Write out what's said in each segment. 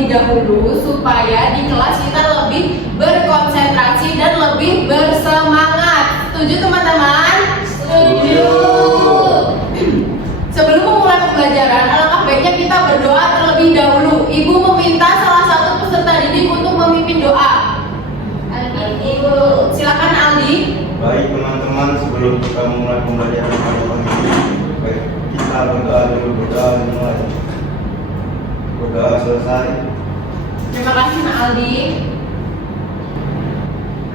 terlebih dahulu supaya di kelas kita lebih berkonsentrasi dan lebih bersemangat. Setuju teman-teman? Setuju. Sebelum memulai pembelajaran, alangkah baiknya kita berdoa terlebih dahulu. Ibu meminta salah satu peserta didik untuk memimpin doa. Ibu, silakan Aldi. Baik teman-teman, sebelum kita memulai pembelajaran pada pagi ini, kita berdoa dulu, mulai. Berdoa selesai. Terima kasih Nak Aldi.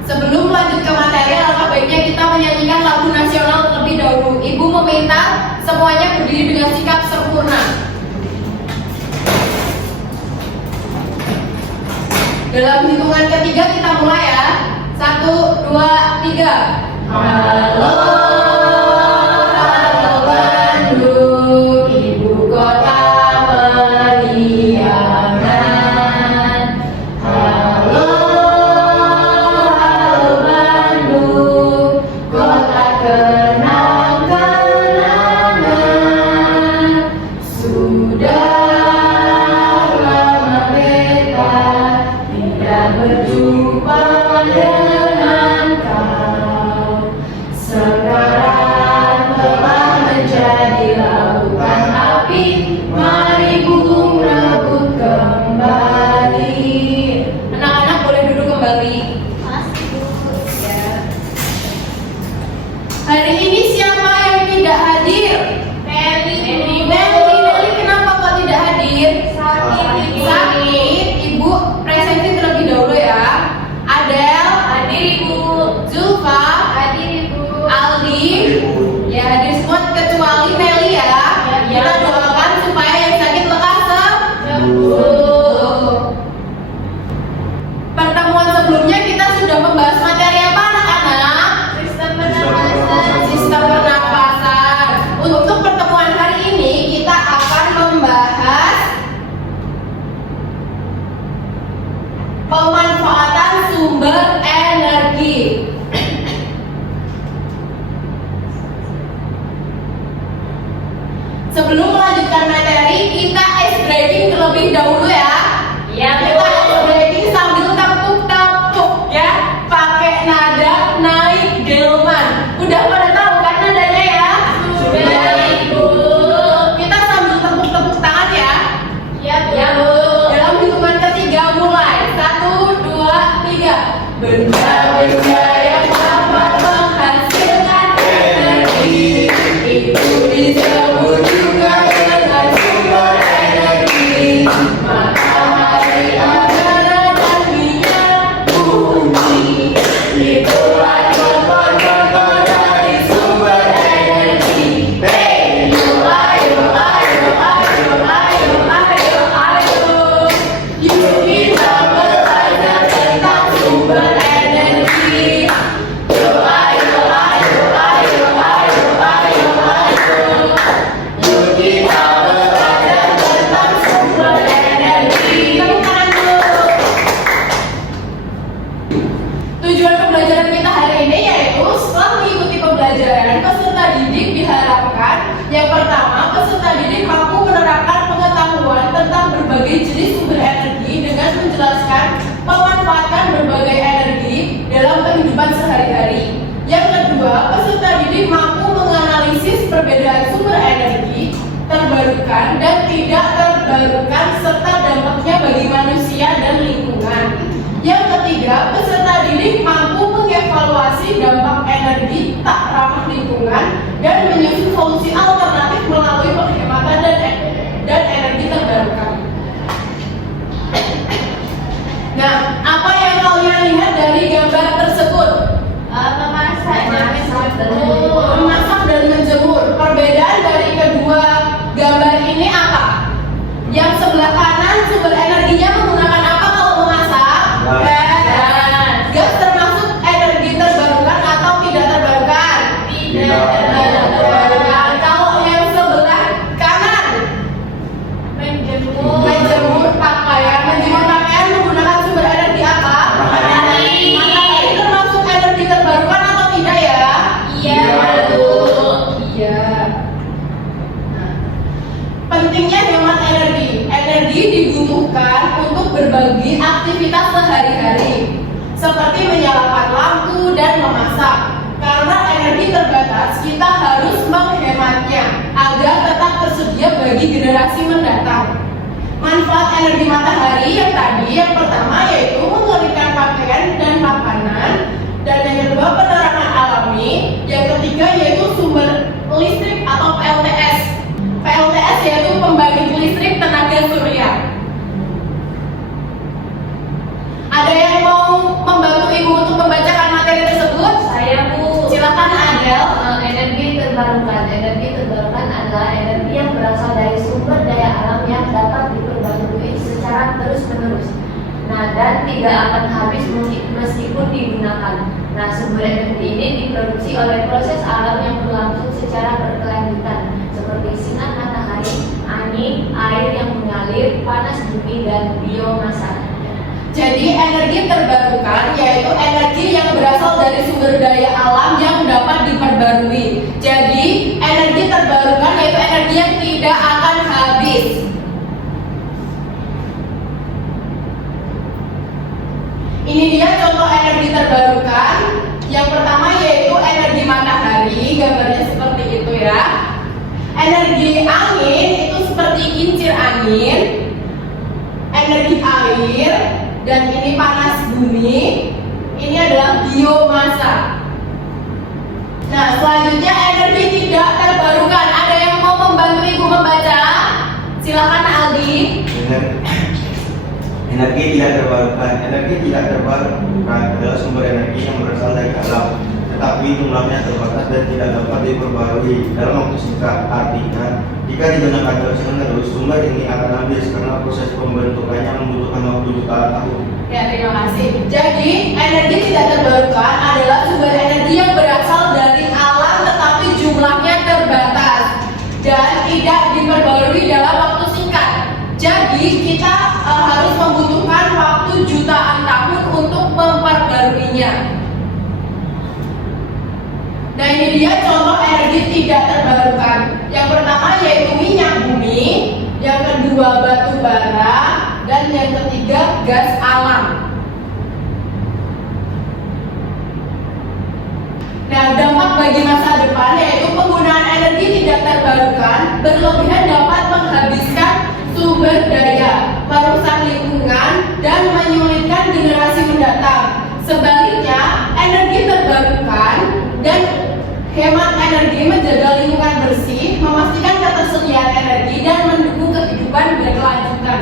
Sebelum lanjut ke materi, alangkah baiknya kita menyanyikan lagu nasional terlebih dahulu. Ibu meminta semuanya berdiri dengan sikap sempurna. Dalam hitungan ketiga kita mulai ya. 1, 2, 3. Halo, halo Bandung, ibu kota periangan. Halo, halo Bandung, kota kenang-kenangan. Sudah lama beta tidak berjumpa dengan kau. Sekarang telah menjadi lautan api, mari gunung rebut kembali. Anak-anak boleh duduk kembali. Ya. Hari ini siapa yang tidak hadir? Meli. Meli, kenapa kok tidak hadir? Sakit. Ibu presentasi terlebih dahulu ya. Adel, hadir Ibu. Zulfa, hadir Ibu. Aldi, ya hadir semua kecuali Meli ya. Kita doakan supaya yang sakit lekas sembuh. Pertemuan sebelumnya kita sudah membahas materi apa anak-anak? Sistem pernapasan. Untuk pertemuan hari ini kita akan membahas pemanfaatan sumber energi. Sebelum melanjutkan materi, kita ice breaking terlebih dahulu ya. Iya, kita ice breaking sambil tepuk-tepuk ya, pakai nada naik delman. Udah pada tahu kan nadanya ya? Sudah Ibu. Kita sambil tepuk-tepuk tangan ya. Iya Bu. Dalam hitungan ketiga mulai. 1, 2, 3. Benda-benda yang dapat menghasilkan energi itu disebut juga dengan sumber energi. seperti menyalakan lampu dan memasak. Karena energi terbatas, kita harus menghematnya agar tetap tersedia bagi generasi mendatang. Manfaat energi matahari yang pertama yaitu mengeringkan pakaian dan makanan, dan yang kedua penerangan alami, yang ketiga yaitu sumber listrik atau PLTS. PLTS yaitu pembangkit listrik tenaga surya. Ada yang mau membantu Ibu untuk membacakan materi tersebut? Saya Bu. Silakan Adel. Energi terbarukan. Energi terbarukan adalah energi yang berasal dari sumber daya alam yang dapat diperbarui secara terus-menerus. Nah, dan tidak akan habis meskipun digunakan. Nah, sumber energi ini diproduksi oleh proses alam yang berlangsung secara berkelanjutan, seperti sinar matahari, angin, air yang mengalir, panas bumi, dan biomasa. Jadi energi terbarukan yaitu energi yang berasal dari sumber daya alam yang dapat diperbarui. Jadi energi terbarukan yaitu energi yang tidak akan habis. Ini dia contoh energi terbarukan. Yang pertama yaitu energi matahari, gambarnya seperti itu ya. Energi angin itu seperti kincir angin. Energi air, dan ini panas bumi, ini adalah biomasa. Nah, selanjutnya energi tidak terbarukan. Ada yang mau membantu Ibu membaca? Silakan Aldi. Energi tidak terbarukan. Energi tidak terbarukan adalah sumber energi yang berasal dari alam, tetapi jumlahnya terbatas dan tidak dapat diperbarui dalam waktu singkat. Artinya, jika digunakan terus-menerus, sumber ini akan habis karena proses pembentukannya membutuhkan waktu jutaan tahun. Ya, terima kasih. Jadi, energi tidak terbarukan adalah sumber energi yang berasal dari alam tetapi jumlahnya terbatas dan tidak diperbarui dalam waktu singkat. Jadi, kita harus membutuhkan waktu jutaan tahun untuk memperbaruinya. Nah, ini dia contoh energi tidak terbarukan. Yang pertama yaitu minyak bumi, yang kedua batu bara, dan yang ketiga gas alam. Nah, dampak bagi masa depan yaitu penggunaan energi tidak terbarukan berlebihan dapat menghabiskan sumber daya, merusak lingkungan, dan menyulitkan generasi mendatang. Sebaliknya, energi terbarukan dan hemat energi menjaga lingkungan bersih, memastikan ketersediaan energi, dan mendukung kehidupan berkelanjutan.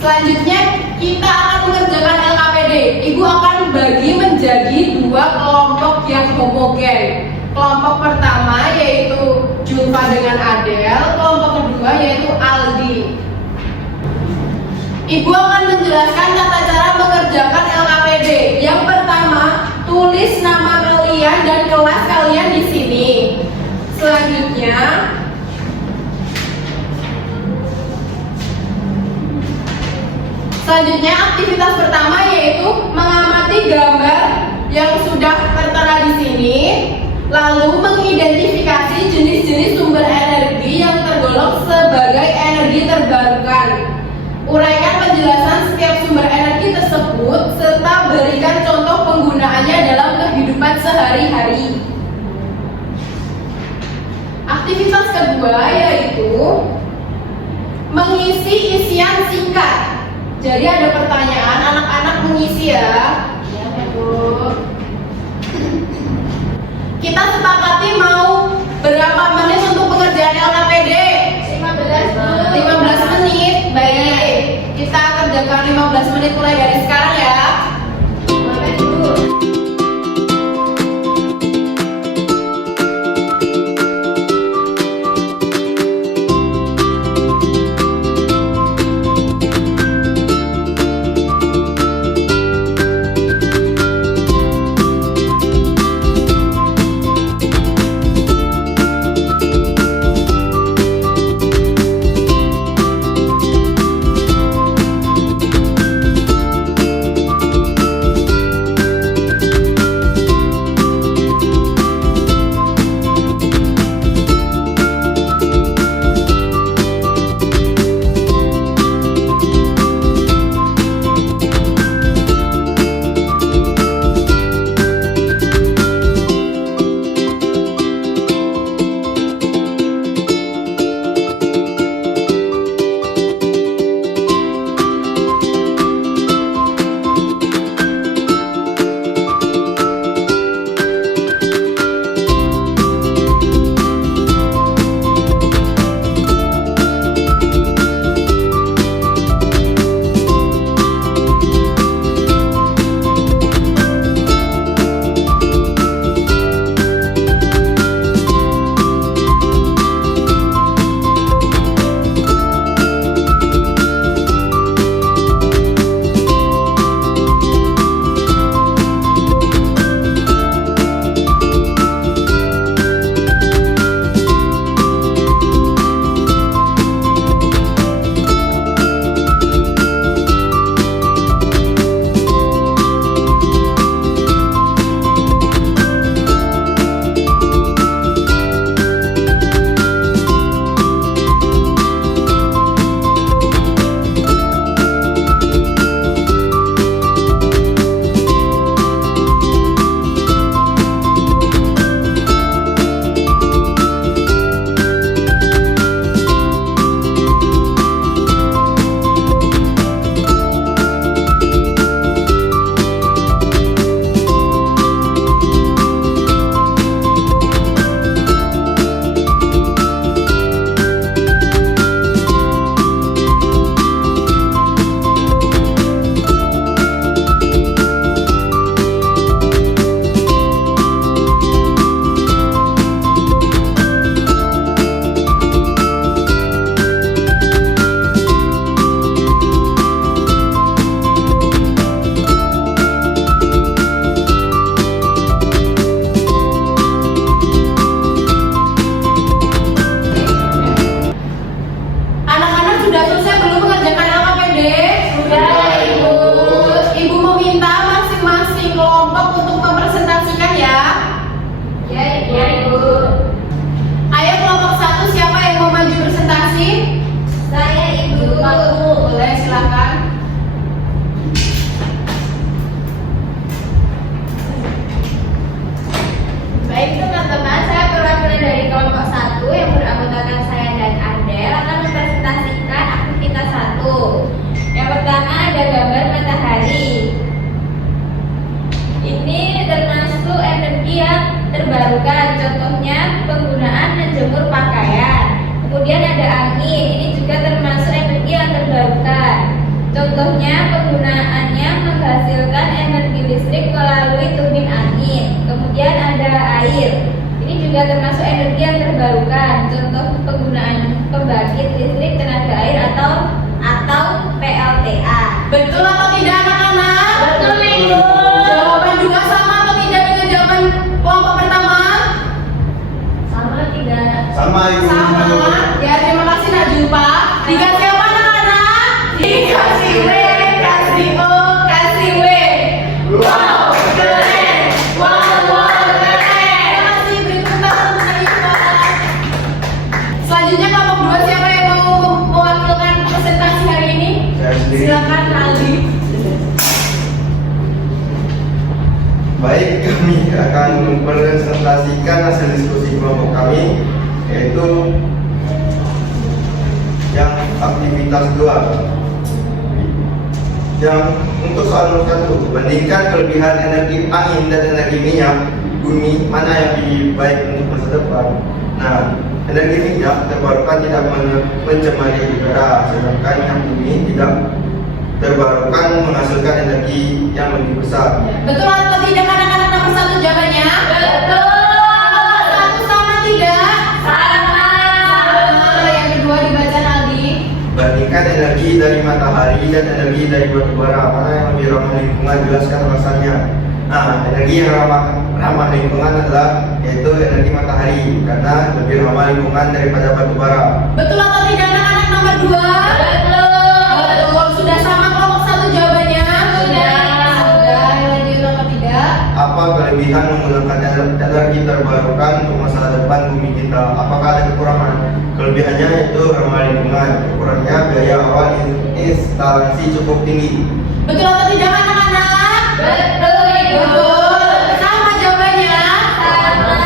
Selanjutnya kita akan mengerjakan LKPD. Ibu akan bagi menjadi dua kelompok yang homogen. Kelompok pertama yaitu Julfa dengan Adel, kelompok kedua yaitu Aldi. Ibu akan menjelaskan tata cara mengerjakan LKPD. Yang pertama, tulis nama kalian dan kelas kalian di sini. Selanjutnya aktivitas pertama yaitu mengamati gambar yang sudah tertera di sini, lalu mengidentifikasi jenis-jenis sumber energi yang tergolong sebagai energi terbarukan. Uraikan penjelasan setiap sumber energi tersebut serta berikan contoh penggunaannya dalam kehidupan sehari-hari. Aktivitas kedua yaitu mengisi isian singkat. Jadi ada pertanyaan, anak-anak mengisi ya. Ya, Bu. Kita sepakati mau berapa menit untuk pengerjaan LKPD? 15 menit. Baik. Kita kerjakan 15 menit mulai dari sekarang ya. energi yang terbarukan. Contoh penggunaan pembangkit listrik tenaga air atau PLTA. Betul atau tidak anak-anak? Betul, Ibu. Jawaban juga sama atau tidak dengan jawaban kelompok pertama? Sama tidak? Sama Ibu. Sama. Ya, terima kasih Najwa. Dikasih apa anak-anak? Dikasih W, kasih O, kasih W. Wow, keren. Wow, keren. Terima kasih. Beri tepuk tangan untuk Najwa. Selanjutnya kelompok 2 siapa yang mau mewakilkan presentasi hari ini? Saya sendiri. Silakan Aldi. Baik, kami akan mempresentasikan hasil diskusi kelompok kami, yaitu yang aktivitas 2. Yang untuk soal nomor 1, bandingkan kelebihan energi angin dan energi minyak bumi, mana yang lebih baik untuk masa depan. Nah, energi minyak terbarukan tidak mencemari udara, sedangkan yang bumi tidak terbarukan menghasilkan energi yang lebih besar. Betul atau tidak anak-anak nomor 1 jawabannya? Betul. Nomor 1 sama tidak? Sama. Yang kedua dibaca Aldi. Bandingkan energi dari matahari dan energi dari batu bara, mana yang lebih ramah lingkungan, jelaskan alasannya. Nah, energi yang ramah lingkungan adalah yaitu energi matahari karena lebih ramah lingkungan daripada batu bara. Betul atau tidak anak-anak nomor 2? Betul. Betul. Sudah sama kelompok 1 jawabannya? Sudah. Sudah. Lanjut nomor 3. Apa kelebihan menggunakan energi terbarukan untuk masa depan bumi kita? Apakah ada kekurangan? Kelebihannya itu ramah lingkungan, kekurangannya biaya awal instalasi cukup tinggi. Betul atau tidak anak-anak? Betul, Ibu. Betul. Sama jawabannya? Sama.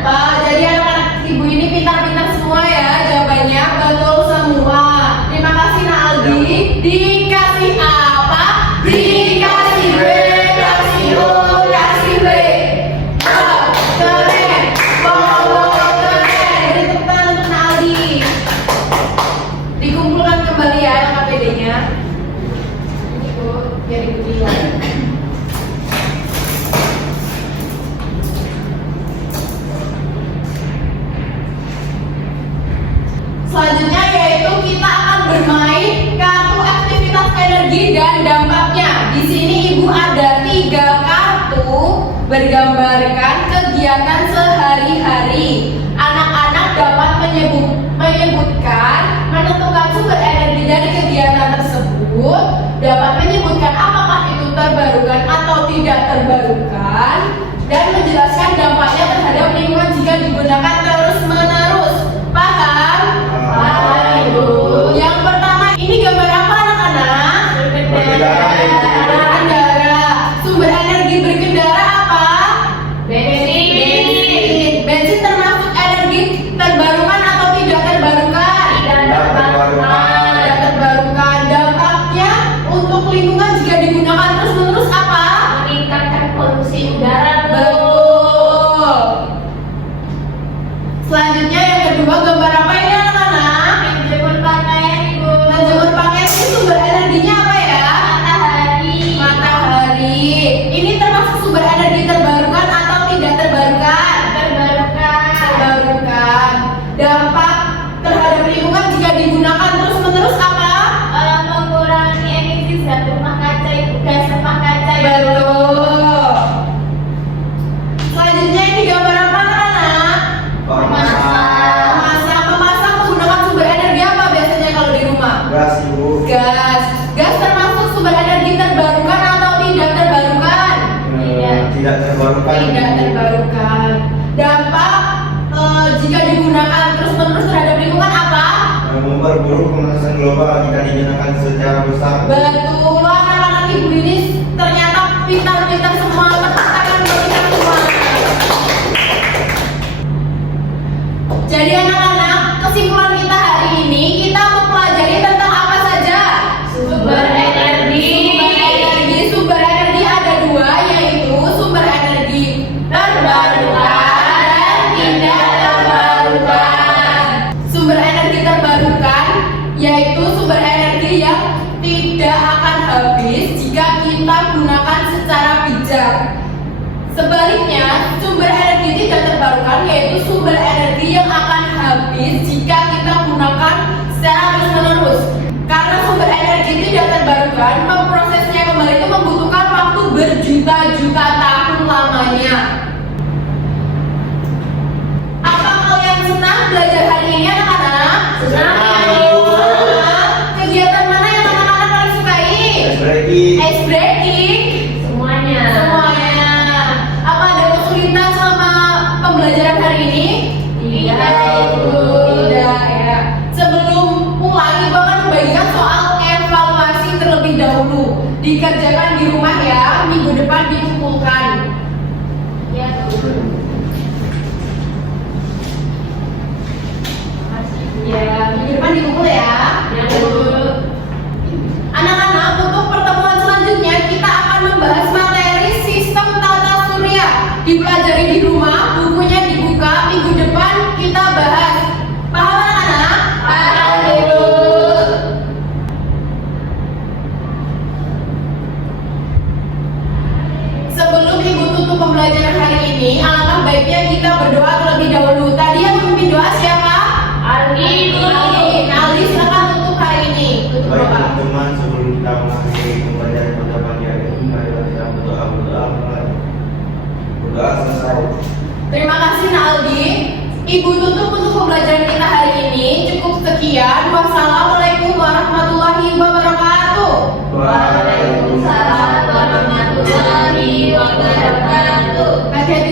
Pak, jadi anak-anak ibu ini pintar-pintar semua ya jawabannya. Betul semua. Terima kasih Nak Aldi. Dikasih apa? Dikasih B, kasih O, kasih B. Wow, keren. Wow, keren. Beri tepuk tangan untuk Nak Aldi. Dikumpulkan kembali ya KPD-nya. Ini Bu, biar Ibu lihat. Selanjutnya yaitu kita akan bermain kartu aktivitas energi dan dampaknya. Di sini Ibu ada 3 kartu bergambarkan kegiatan sehari-hari. Anak-anak dapat menyebutkan, menentukan sumber energi dari kegiatan tersebut, dapat menyebutkan apakah itu terbarukan atau tidak terbarukan, dan menjelaskan dampaknya terhadap lingkungan jika digunakan terus-menerus. Paham? Paham, Ibu. Yang pertama, ini gambar apa anak-anak? Berkendara. Berkendara. Sumber energi berkendara apa? Bensin. Bensin termasuk energi terbarukan atau tidak terbarukan? Tidak terbarukan. Tidak terbarukan. Dampaknya untuk lingkungan jika digunakan terus-menerus apa? Meningkatkan polusi udara, Bu. Betul. Selanjutnya yang kedua, gambar apa ini anak-anak? Menjemur pakaian, Ibu. Menjemur pakaian ini sumber energinya apa ya? Matahari. Matahari. Ini termasuk sumber energi terbarukan atau tidak terbarukan? Terbarukan. Terbarukan. Dampak terhadap lingkungan jika digunakan terus-menerus apa? Mengurangi emisi zat rumah kaca, Ibu. Gas rumah kaca, Ibu. Betul. Selanjutnya ini gambar apa anak-anak? Memasak menggunakan sumber energi apa biasanya kalau di rumah? Gas, Ibu. Gas. Gas termasuk sumber energi terbarukan atau tidak terbarukan? Tidak terbarukan. Tidak terbarukan. Dampak jika digunakan terus-menerus terhadap lingkungan apa? Memperburuk pemanasan global jika digunakan secara besar. Betul, anak-anak ibu ini ternyata pintar-pintar semua. Tepuk tangan untuk kita semua. Jadi anak-anak, kesimpulan kita hari ini kita mempelajari tentang apa saja? Sumber energi. Sumber energi ada 2, yaitu sumber energi terbarukan dan tidak terbarukan. Sumber energi terbarukan yaitu sumber energi yang tidak akan habis jika kita gunakan secara bijak. Sebaliknya, sumber energi tidak terbarukan terbarukan, yaitu sumber energi yang akan habis jika kita gunakan secara terus-menerus. Karena sumber energi itu tidak terbarukan, memprosesnya kembali itu membutuhkan waktu berjuta-juta tahun lamanya. Apa kalian senang belajar hari ini, anak-anak? Senang. Kegiatan mana yang anak-anak paling sukai? Ice breaking. Semuanya. Semuanya. Apa ada kesulitan selama pembelajaran hari ini? Tidak, Ibu. Tidak ya. Sebelum mulai, Ibu akan membagikan soal evaluasi terlebih dahulu. Dikerjakan di rumah ya. Minggu depan dikumpulkan. Ya, Bu. Ya, minggu depan dikumpul ya. Ya, Bu. Anak-anak, untuk pertemuan selanjutnya kita akan membahas materi sistem tata surya. Dipelajari di rumah, bukunya dibuka, minggu depan kita bahas. Paham anak-anak? Paham, Ibu. Sebelum Ibu tutup pembelajaran hari ini, alangkah baiknya kita berdoa terlebih dahulu. Tadi yang memimpin doa siapa? Aldi, Bu. Aldi, silakan tutup hari ini. Tutup Baik doa. teman-teman, sebelum kita mengakhiri pembelajaran pada pagi hari ini, marilah kita berdoa mulai. Berdoa selesai. Terima kasih Nak Aldi. Ibu tutup untuk pembelajaran kita hari ini. Cukup sekian. Wassalamualaikum warahmatullahi wabarakatuh. Waalaikumsalam warahmatullahi wabarakatuh. Hati-hati